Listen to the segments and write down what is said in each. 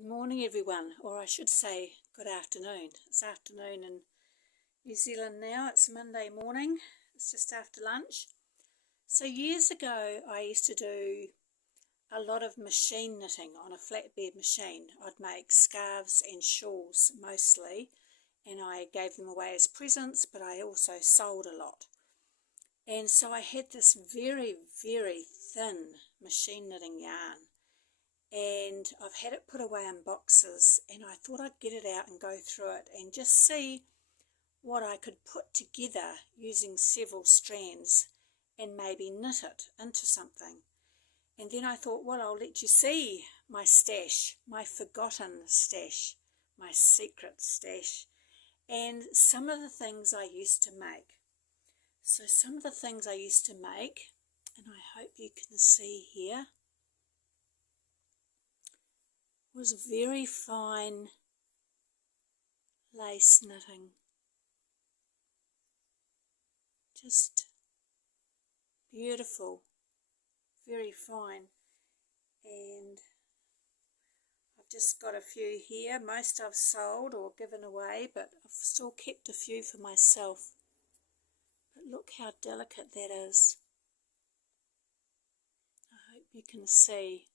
Good morning everyone, or I should say good afternoon. It's afternoon in New Zealand now. It's Monday morning. It's just after lunch. So years ago I used to do a lot of machine knitting on a flatbed machine. I'd make scarves and shawls mostly, and I gave them away as presents, but I also sold a lot. And so I had this very, very thin machine knitting yarn, and I've had it put away in boxes, and I thought I'd get it out and go through it and just see what I could put together using several strands and maybe knit it into something. And then I thought, well, I'll let you see my stash, my forgotten stash, my secret stash, and some of the things I used to make. So some of the things I used to make, and I hope you can see here, was very fine lace knitting. Just beautiful, very fine. And I've just got a few here. Most I've sold or given away, but I've still kept a few for myself. But look how delicate that is. I hope you can see.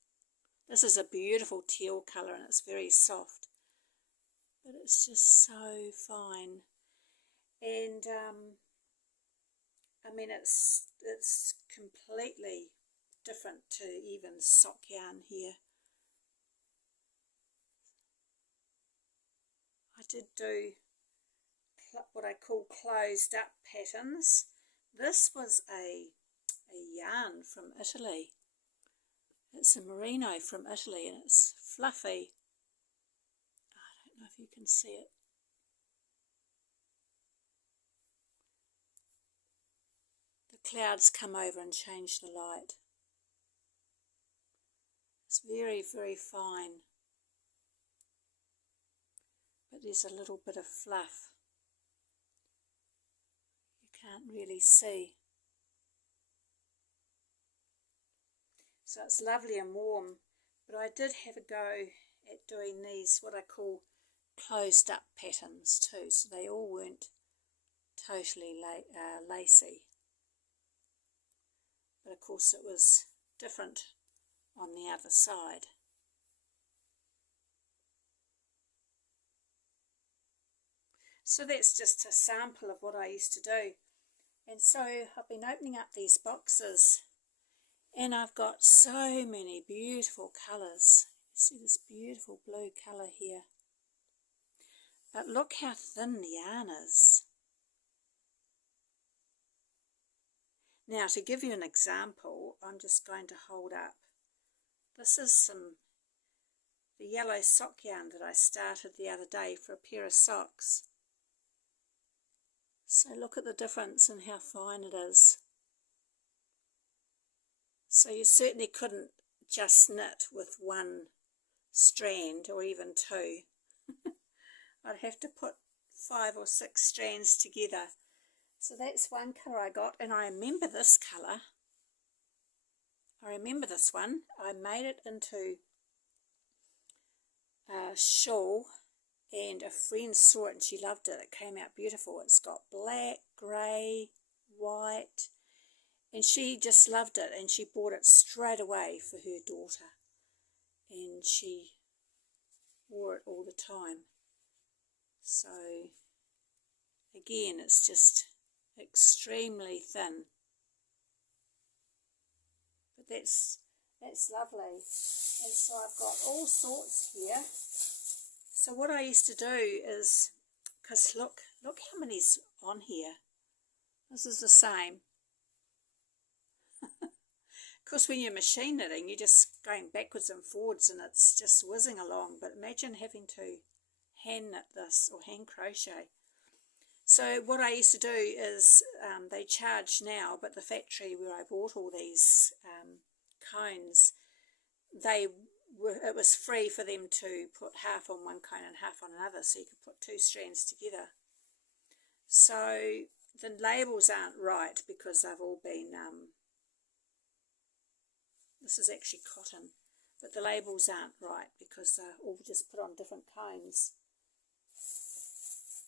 This is a beautiful teal colour and it's very soft, but it's just so fine. And I mean it's completely different to even sock yarn here. I did do what I call closed up patterns. This was a yarn from Italy. It's a merino from Italy and it's fluffy. I don't know if you can see it. The clouds come over and change the light. It's very, very fine. But there's a little bit of fluff. You can't really see. So it's lovely and warm, but I did have a go at doing these, what I call closed up patterns too, so they all weren't totally lacy. But of course it was different on the other side. So that's just a sample of what I used to do. And so I've been opening up these boxes, and I've got so many beautiful colours. You see this beautiful blue colour here. But look how thin the yarn is. Now to give you an example, I'm just going to hold up. This is the yellow sock yarn that I started the other day for a pair of socks. So look at the difference in how fine it is. So you certainly couldn't just knit with one strand or even two. I'd have to put 5 or 6 strands together. So that's one colour I got, and I remember this colour. I remember this one. I made it into a shawl, and a friend saw it and she loved it. It came out beautiful. It's got black, grey, white, and she just loved it, and she bought it straight away for her daughter, and she wore it all the time. So again, it's just extremely thin, but that's lovely. And so I've got all sorts here. So what I used to do is, because look how many's on here. This is the same. Of course, when you're machine knitting, you're just going backwards and forwards and it's just whizzing along. But imagine having to hand knit this or hand crochet. So what I used to do is, they charge now, but the factory where I bought all these cones, it was free for them to put half on one cone and half on another, so you could put 2 strands together. So the labels aren't right because they've all been, this is actually cotton, but the labels aren't right because they're all just put on different cones.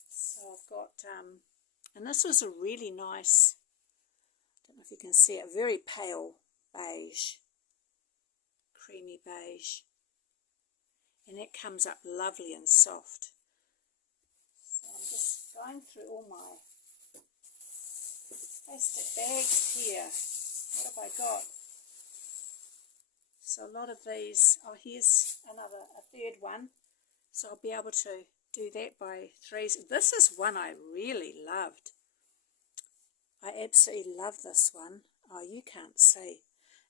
So I've got, and this was a really nice, I don't know if you can see it, very pale beige, creamy beige, and it comes up lovely and soft. So I'm just going through all my plastic bags here. What have I got? So a lot of these, oh here's a third one, so I'll be able to do that by threes. This is one I really loved. I absolutely love this one. Oh, you can't see.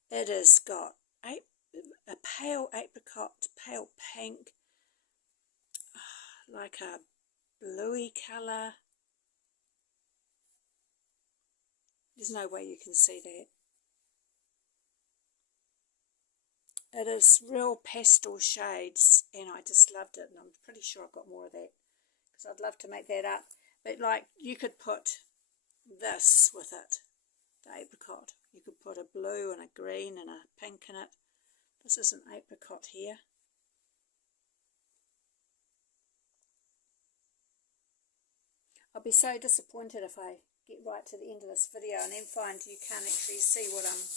It has got a pale apricot, pale pink, like a bluey colour. There's no way you can see that. It is real pastel shades, and I just loved it, and I'm pretty sure I've got more of that, because I'd love to make that up. But like, you could put this with it, the apricot. You could put a blue and a green and a pink in it. This is an apricot here. I'll be so disappointed if I get right to the end of this video and then find you can't actually see what I'm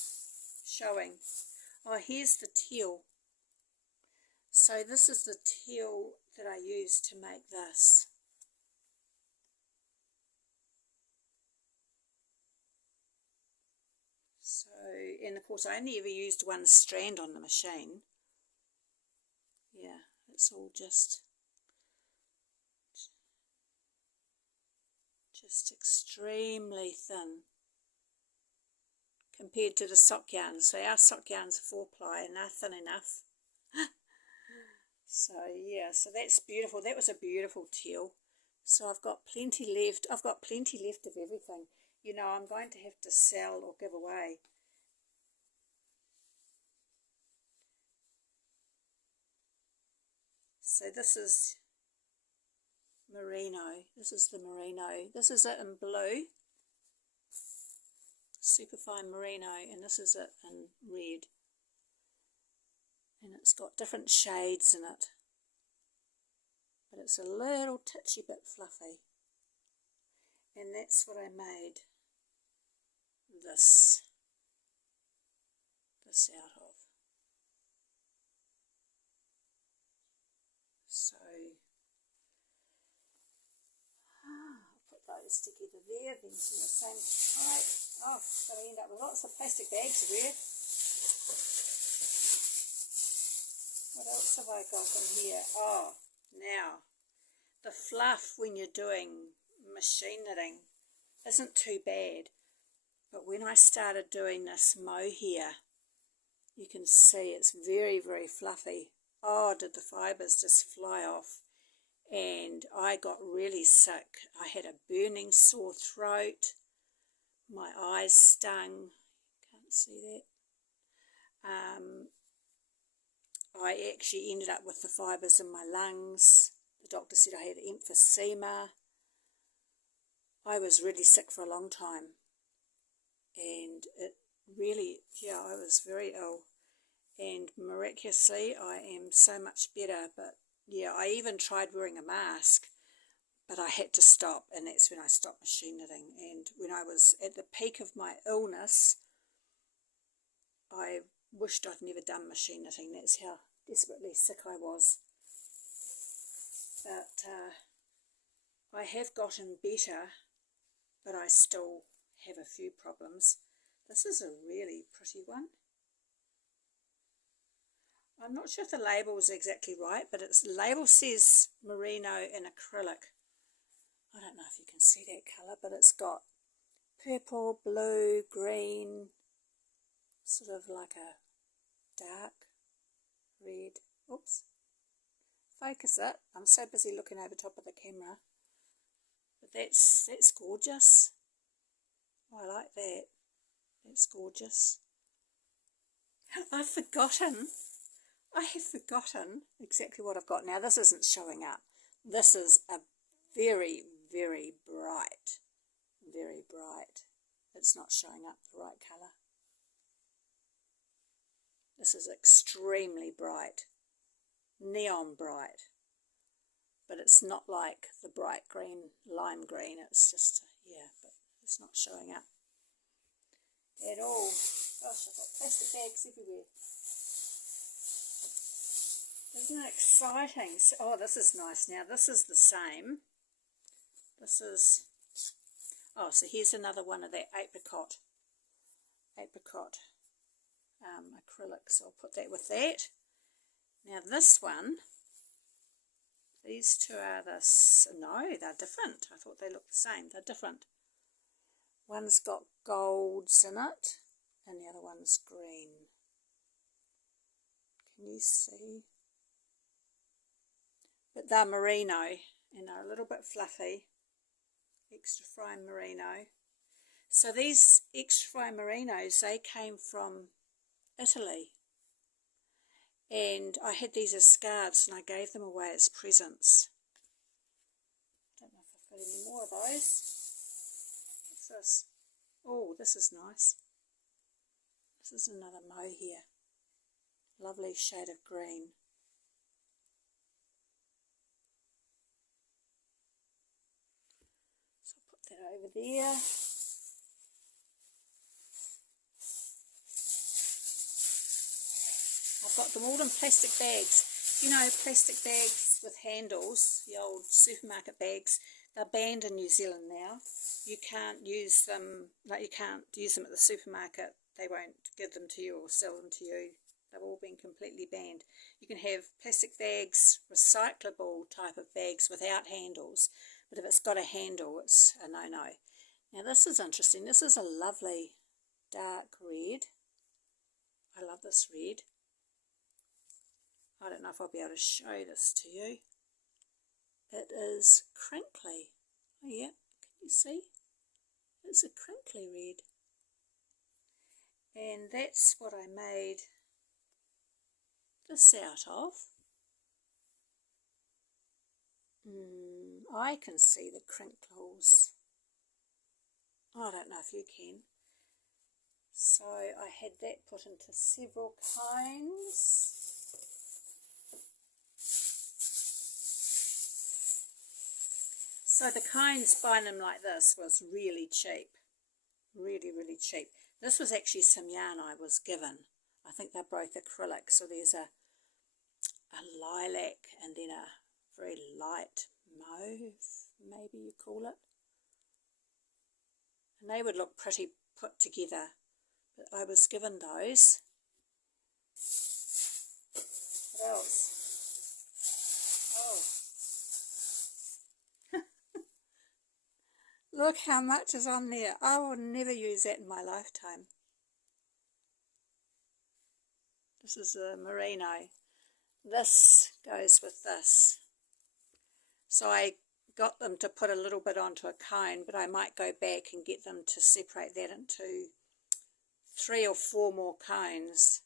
showing. Oh, here's the teal. So this is the teal that I used to make this. So, and of course I only ever used one strand on the machine. Yeah, it's all just extremely thin compared to the sock yarns. So our sock yarns are 4-ply and they're thin enough. So yeah, so that's beautiful. That was a beautiful teal. So I've got plenty left. I've got plenty left of everything. You know, I'm going to have to sell or give away. So this is merino. This is the merino. This is it in blue, superfine merino, and this is it in red. And it's got different shades in it, but it's a little titchy bit fluffy. And that's what I made this out of. So I'll put those together there, then from the same type. Oh, I'm going to end up with lots of plastic bags everywhere. What else have I got in here? Oh, now, the fluff when you're doing machine knitting isn't too bad. But when I started doing this mohair, you can see it's very, very fluffy. Oh, did the fibres just fly off. And I got really sick. I had a burning sore throat. My eyes stung. Can't see that. I actually ended up with the fibres in my lungs. The doctor said I had emphysema. I was really sick for a long time. And it really, yeah, I was very ill. And miraculously, I am so much better. But yeah, I even tried wearing a mask, but I had to stop, and that's when I stopped machine knitting. And when I was at the peak of my illness, I wished I'd never done machine knitting. That's how desperately sick I was. But I have gotten better, but I still have a few problems. This is a really pretty one. I'm not sure if the label is exactly right, but its label says merino and acrylic. I don't know if you can see that colour, but it's got purple, blue, green, sort of like a dark red. Oops. Focus it. I'm so busy looking over top of the camera. But that's gorgeous. I like that. That's gorgeous. I have forgotten exactly what I've got. Now this isn't showing up. This is a very, very bright. It's not showing up the right colour. This is extremely bright, neon bright, but it's not like the bright green, lime green. It's just, yeah, but it's not showing up at all. Gosh, I've got plastic bags everywhere. Isn't it exciting? Oh, this is nice. Now, this is the same. This is, oh, so here's another one of that apricot acrylics. I'll put that with that. Now, this one, these two are no, they're different. I thought they looked the same. They're different. One's got golds in it, and the other one's green. Can you see? But they're merino, and they're a little bit fluffy. Extra fine merino. So these extra fine merinos, they came from Italy. And I had these as scarves, and I gave them away as presents. I don't know if I've got any more of those. What's this? Oh, this is nice. This is another mohair. Lovely shade of green. So I'll put that over there. I've got them all in plastic bags. You know, plastic bags with handles, the old supermarket bags. They're banned in New Zealand now. You can't use them, like you can't use them at the supermarket. They won't give them to you or sell them to you. They've all been completely banned. You can have plastic bags, recyclable type of bags without handles, but if it's got a handle, it's a no-no. Now this is interesting. This is a lovely dark red. I love this red. I don't know if I'll be able to show this to you. It is crinkly. Oh yeah, can you see? It's a crinkly red. And that's what I made this out of. I can see the crinkles. I don't know if you can. So I had that put into several cones. So the cones buying them like this was really cheap. Really, really cheap. This was actually some yarn I was given. I think they're both acrylic. So there's a lilac and then a very light mauve, maybe you call it. And they would look pretty put together. But I was given those. What else? Oh. Look how much is on there. I will never use that in my lifetime. This is a merino. This goes with this. So I got them to put a little bit onto a cone, but I might go back and get them to separate that into 3 or 4 more cones.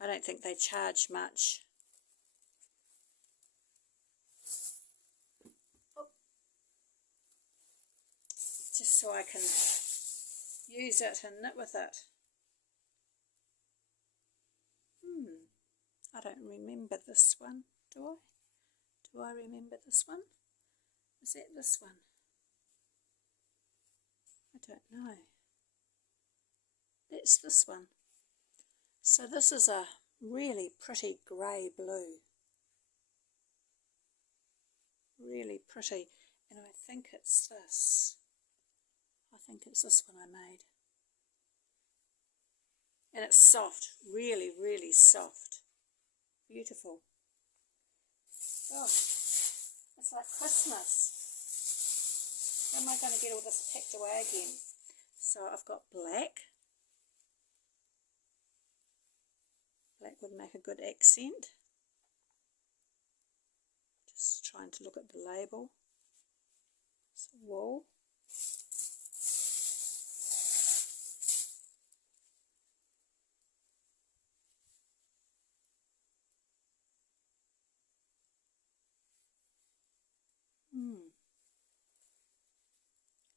I don't think they charge much. Just so I can use it and knit with it. I don't remember this one, do I? Do I remember this one? Is that this one? I don't know. That's this one. So this is a really pretty grey blue. Really pretty. And I think it's this. I think it's this one I made. And it's soft, really, really soft. Beautiful. Oh, it's like Christmas. How am I going to get all this packed away again? So I've got black. Black would make a good accent. Just trying to look at the label. It's wool.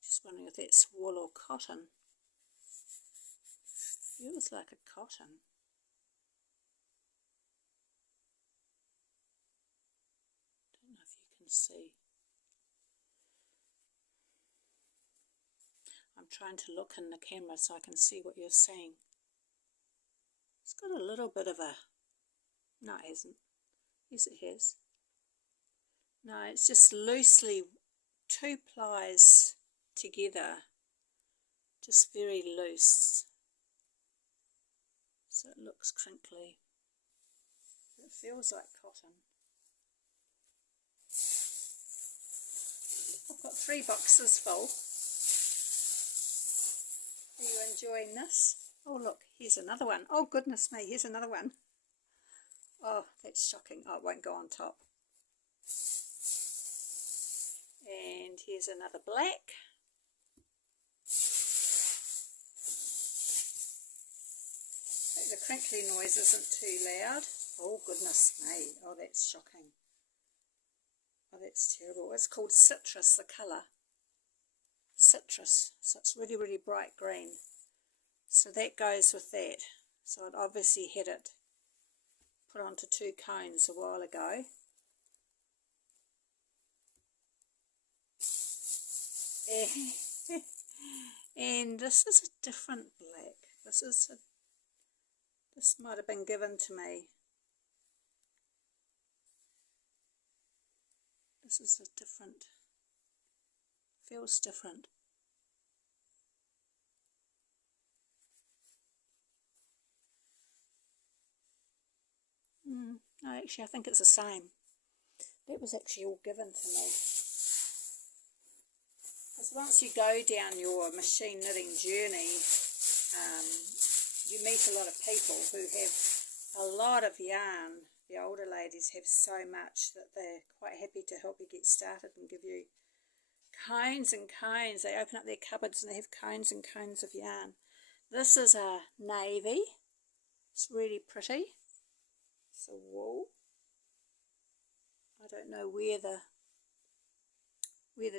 Just wondering if that's wool or cotton. feels like a cotton. Don't know if you can see. I'm trying to look in the camera so I can see what you're seeing. It's got a little bit of a... No, it hasn't. Yes, it has. No, it's just loosely 2 plies together. Just very loose. So it looks crinkly. It feels like cotton. I've got 3 boxes full. Are you enjoying this? Oh look, here's another one. Oh goodness me, here's another one. Oh, that's shocking. Oh, it won't go on top. And here's another black. The crinkly noise isn't too loud. Oh goodness me. Oh, that's shocking. Oh, that's terrible. It's called citrus, the colour. Citrus. So it's really, really bright green. So that goes with that. So I'd obviously had it put onto 2 cones a while ago. And this is a different black. This might have been given to me. This is a different, feels different. No, actually I think it's the same. That was actually all given to me. Because once you go down your machine knitting journey, you meet a lot of people who have a lot of yarn. The older ladies have so much that they're quite happy to help you get started and give you cones and cones. They open up their cupboards and they have cones and cones of yarn. This is a navy. It's really pretty. It's a wool. I don't know where the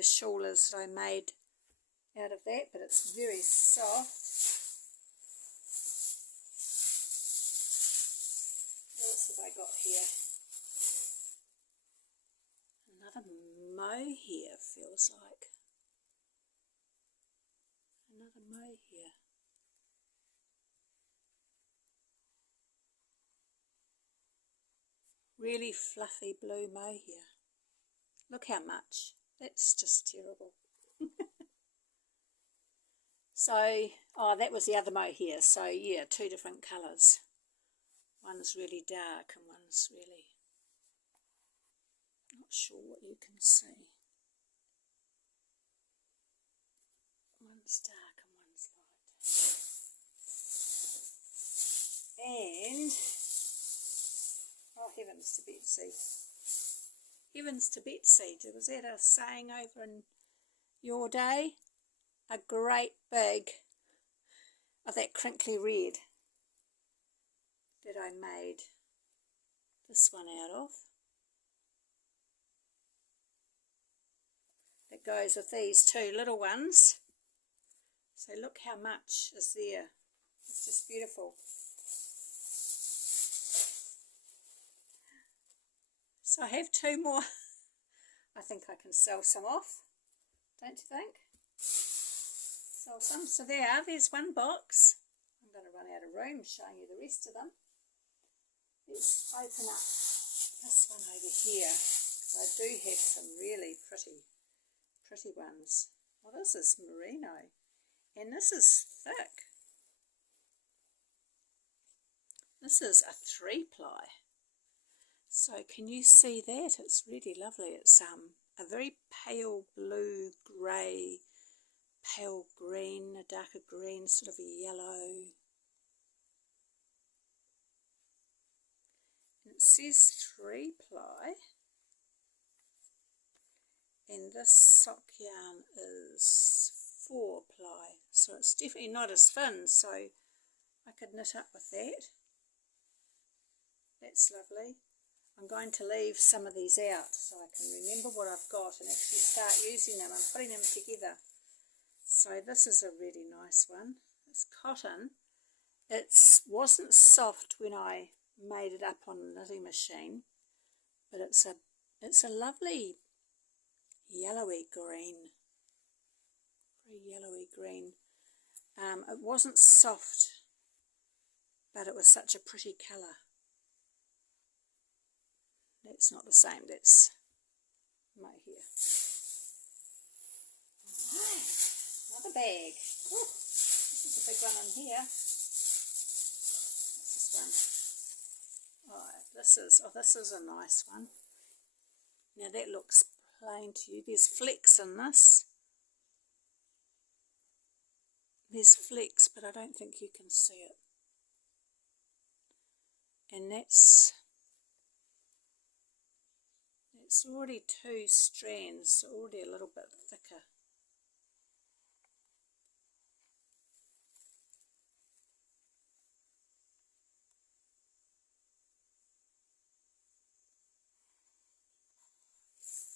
shawl is that I made out of that, but it's very soft. What else have I got here? Another mohair, feels like. Another mohair. Really fluffy blue mohair. Look how much. That's just terrible. So, oh, that was the other mohair. So, yeah, 2 different colours. One's really dark and one's really... Not sure what you can see. One's dark and one's light. And... Oh, heavens to Betsy. Heavens to Betsy. Was that a saying over in your day? A great big of that crinkly red that I made this one out of. That goes with these 2 little ones. So look how much is there. It's just beautiful. So I have 2 more. I think I can sell some off, don't you think? Sell some. So there's 1 box. I'm going to run out of room showing you the rest of them. Let's open up this one over here. I do have some really pretty ones. Well, this is merino, and this is thick. This is a 3-ply. So can you see that? It's really lovely. It's a very pale blue, grey, pale green, a darker green, sort of a yellow. And it says 3-ply. And this sock yarn is 4-ply. So it's definitely not as thin, so I could knit up with that. That's lovely. I'm going to leave some of these out so I can remember what I've got and actually start using them and putting them together. So this is a really nice one. It's cotton. It wasn't soft when I made it up on the knitting machine, but it's a lovely yellowy green, very yellowy green. It wasn't soft, but it was such a pretty colour. That's not the same, that's mohair. Right, another bag. Ooh, this is a big one in here. What's this one? This is a nice one. Now that looks plain to you. There's flecks in this. There's flecks, but I don't think you can see it. And that's already 2 strands, already a little bit thicker.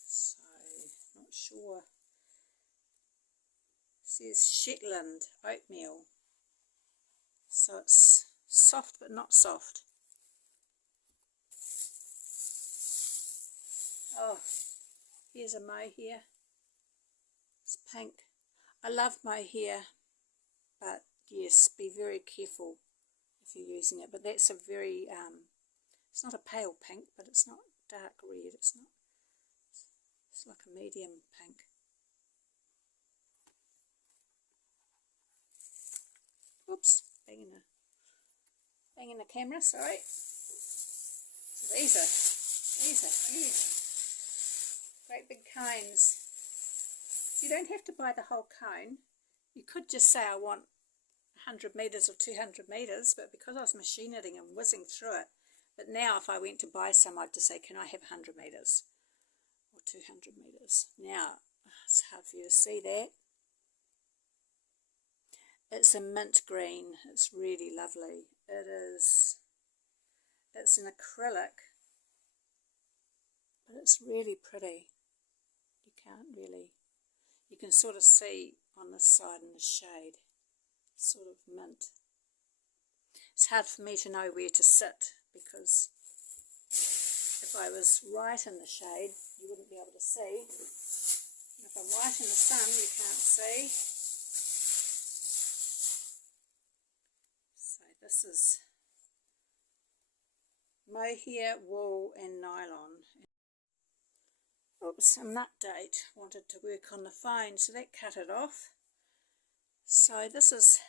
So, not sure. It says Shetland oatmeal. So it's soft but not soft. Oh, here's a mohair. It's pink. I love mohair, but yes, be very careful if you're using it. But that's a very, it's not a pale pink, but it's not dark red. It's like a medium pink. Oops, banging the camera, sorry. So these are huge. Great big cones. You don't have to buy the whole cone. You could just say I want 100 metres or 200 metres, but because I was machine knitting and whizzing through it, but now if I went to buy some, I'd just say, can I have 100 metres or 200 metres? Now, it's hard for you to see that. It's a mint green. It's really lovely. It's an acrylic, but it's really pretty. You can sort of see on this side in the shade, sort of mint. It's hard for me to know where to sit, because if I was right in the shade, you wouldn't be able to see. And if I'm right in the sun, you can't see. So this is mohair, wool and nylon. Oops, an update. Wanted to work on the phone, so that cut it off. So this is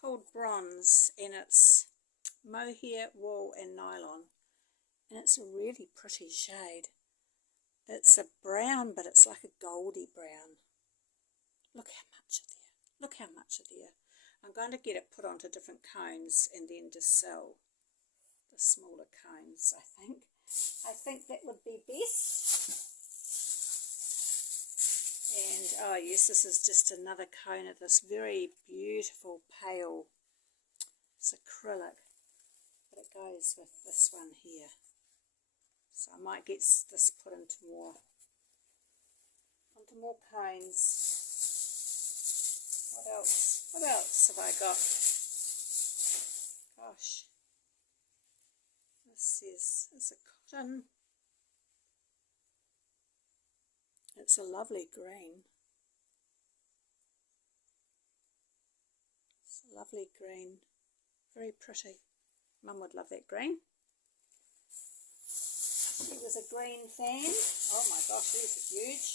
called Bronze, and it's mohair, wool and nylon. And it's a really pretty shade. It's a brown, but it's like a goldy brown. Look how much of there. Look how much of there. I'm going to get it put onto different cones and then just sell the smaller cones, I think. I think that would be best. And, oh yes, this is just another cone of this very beautiful pale, it's acrylic, but it goes with this one here. So I might get this put into more cones. What else have I got? Gosh. This is, it's a cotton. It's a lovely green. It's a lovely green. Very pretty. Mum would love that green. He was a green fan. Oh my gosh, these are huge.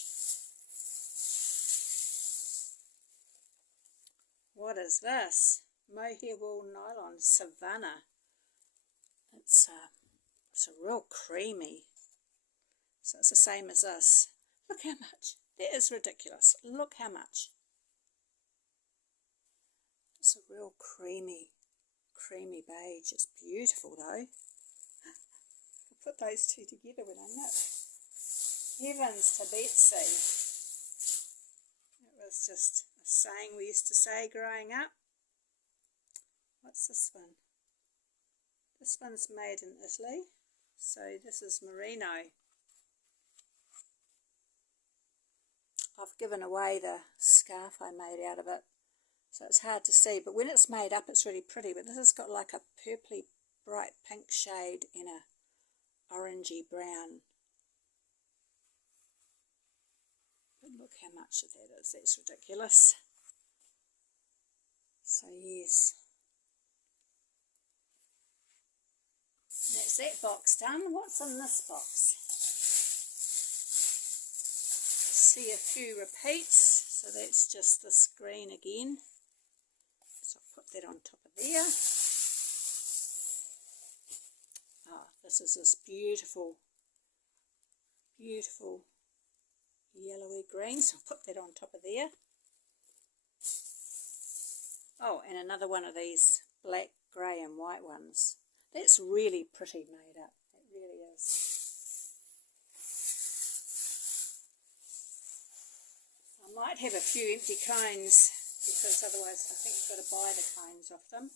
What is this? Mohair wool nylon Savannah. It's a real creamy. So it's the same as this. Look how much. That is ridiculous. Look how much. It's a real creamy beige. It's beautiful though. I'll put those two together when I knit. Heavens to Betsy. It was just a saying we used to say growing up. What's this one? This one's made in Italy. So this is merino. I've given away the scarf I made out of it. so it's hard to see, but when it's made up it's really pretty. But this has got like a purpley bright pink shade and a orangey brown. But look how much of that is. That's ridiculous. So yes, that's that box done. What's in this box? See a few repeats, so that's just this green again. So I'll put that on top of there. Ah, this is this beautiful, beautiful yellowy green, so I'll put that on top of there. Oh, and another one of these black, grey and white ones. That's really pretty made up. It really is. I might have a few empty cones because otherwise I think you've got to buy the cones off them.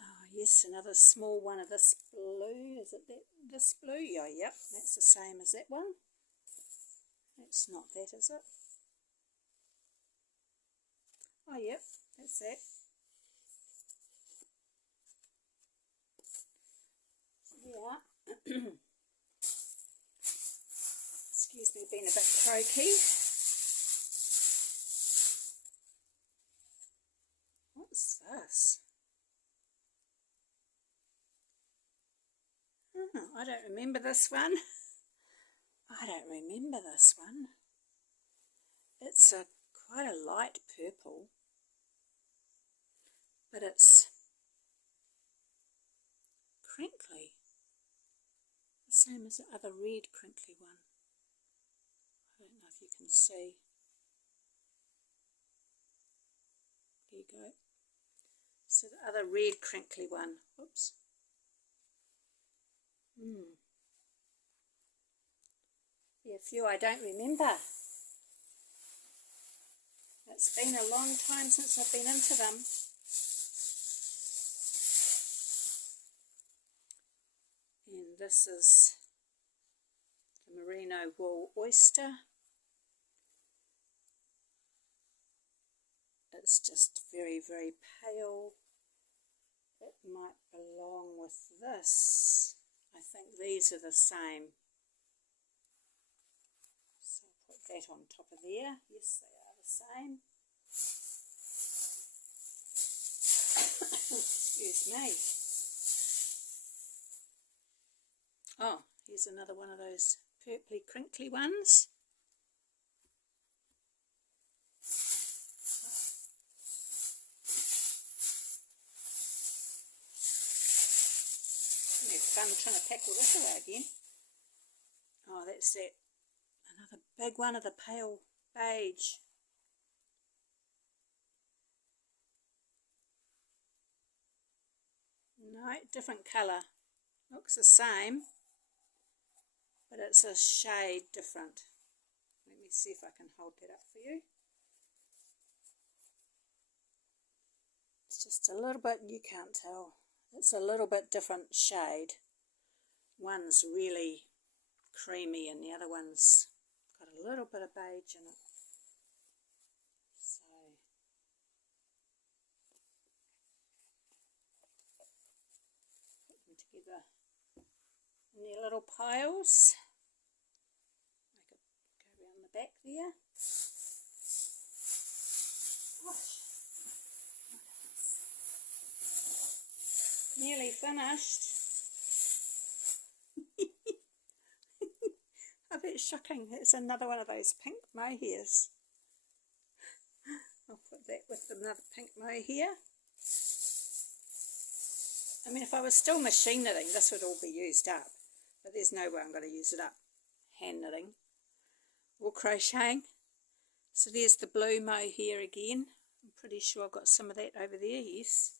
Oh yes, another small one of this blue. Is it this blue? Yeah, yep, that's the same as that one. That's not that, is it? Oh, yep, that's that. Yeah. Excuse me, being a bit croaky. What's this? Oh, I don't remember this one. I don't remember this one. It's quite a light purple, but it's crinkly, the same as the other red crinkly one. I don't know if you can see. There you go. So the other red crinkly one. Whoops. Yeah, a few I don't remember. It's been a long time since I've been into them. And this is the merino wool oyster. It's just very, very pale. It might belong with this. I think these are the same. So I'll put that on top of there. Yes, they are the same. Excuse me. Oh, here's another one of those purpley crinkly ones. Fun trying to pack all this away again. Oh, that's that. Another big one of the pale beige. No, different colour. Looks the same, but it's a shade different. Let me see if I can hold that up for you. It's just a little bit, you can't tell. It's a little bit different shade. One's really creamy and the other one's got a little bit of beige in it. So put them together in their little piles. Make it go around the back there. Gosh. Nearly finished. A bit shocking. It's another one of those pink mohairs. I'll put that with another pink mohair. I mean, if I was still machine knitting, this would all be used up. But there's no way I'm going to use it up. Hand knitting or crocheting. So there's the blue mohair again. I'm pretty sure I've got some of that over there, yes.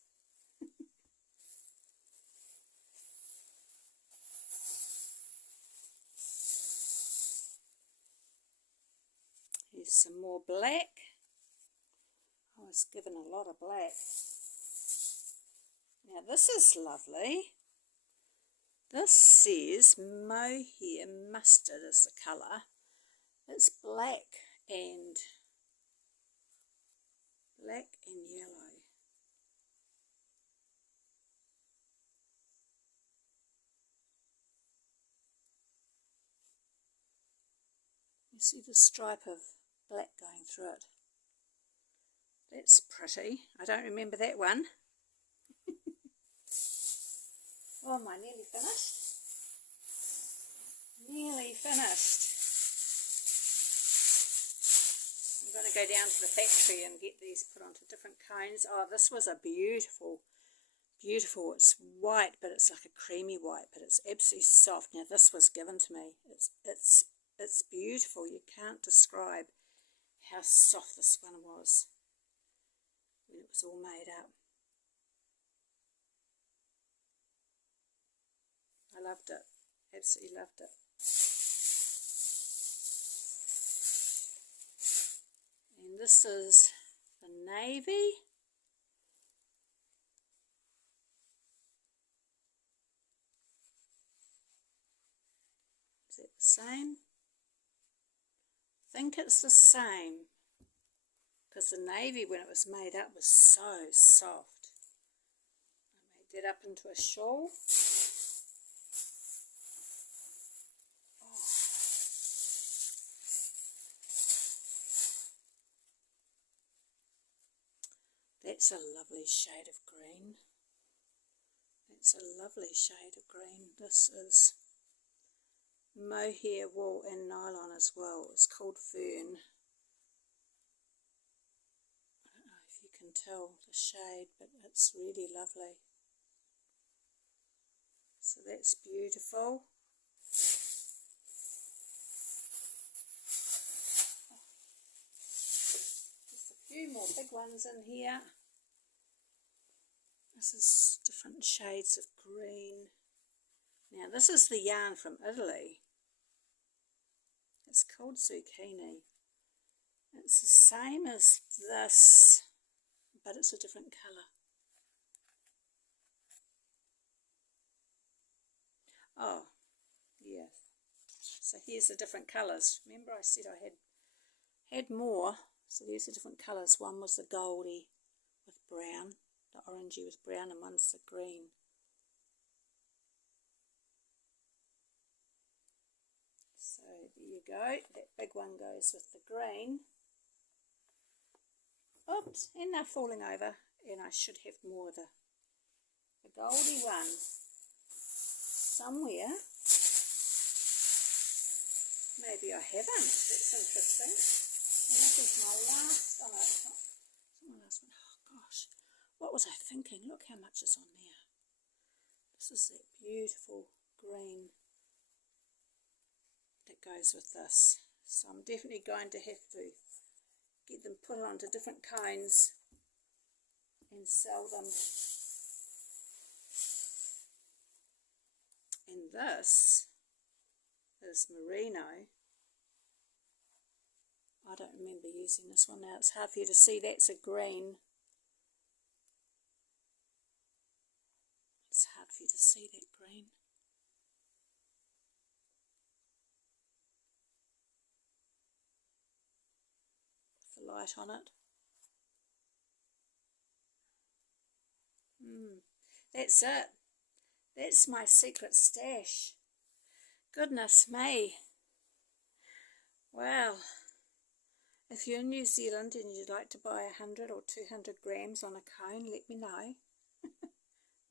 Here's some more black. I was given a lot of black. Now this is lovely. This says mohair mustard is the colour. It's black and Black and yellow. You see the stripe of black going through it. That's pretty. I don't remember that one. Oh, am I nearly finished? Nearly finished. I'm going to go down to the factory and get these put onto different cones. Oh, this was a beautiful. It's white, but it's like a creamy white, but it's absolutely soft. Now this was given to me. It's beautiful. You can't describe how soft this one was when it was all made up. I loved it. Absolutely loved it. And this is the navy. Is that the same? I think it's the same, because the navy, when it was made up, was so soft. I made that up into a shawl. That's a lovely shade of green. That's a lovely shade of green. This is mohair wool and nylon as well. It's called Fern. I don't know if you can tell the shade, but it's really lovely. So that's beautiful. Just a few more big ones in here. This is different shades of green. Now this is the yarn from Italy. It's called zucchini. It's the same as this, but it's a different colour. Oh, yeah. So here's the different colours. Remember I said I had more. So there's the different colours. One was the goldy with brown. The orangey with brown, and one's the green. So there you go. That big one goes with the green. Oops, and they're falling over. And I should have more of the goldy one somewhere. Maybe I haven't. That's interesting. And this is my last on it. My last one. Oh gosh, what was I thinking? Look how much is on there. This is that beautiful green that goes with this. So I'm definitely going to have to get them put onto different cones and sell them. And this is merino. I don't remember using this one now. It's hard for you to see. That's a green. It's hard for you to see that green. With the light on it. That's it. That's my secret stash. Goodness me. Well, if you're in New Zealand and you'd like to buy 100 or 200 grams on a cone, let me know.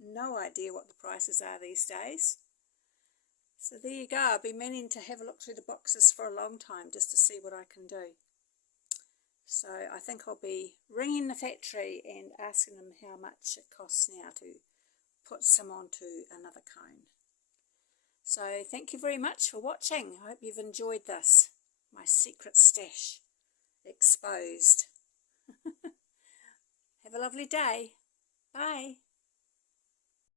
No idea what the prices are these days. So there you go. I've been meaning to have a look through the boxes for a long time just to see what I can do. So I think I'll be ringing the factory and asking them how much it costs now to put some onto another cone. So thank you very much for watching. I hope you've enjoyed this. My secret stash exposed. Have a lovely day. Bye.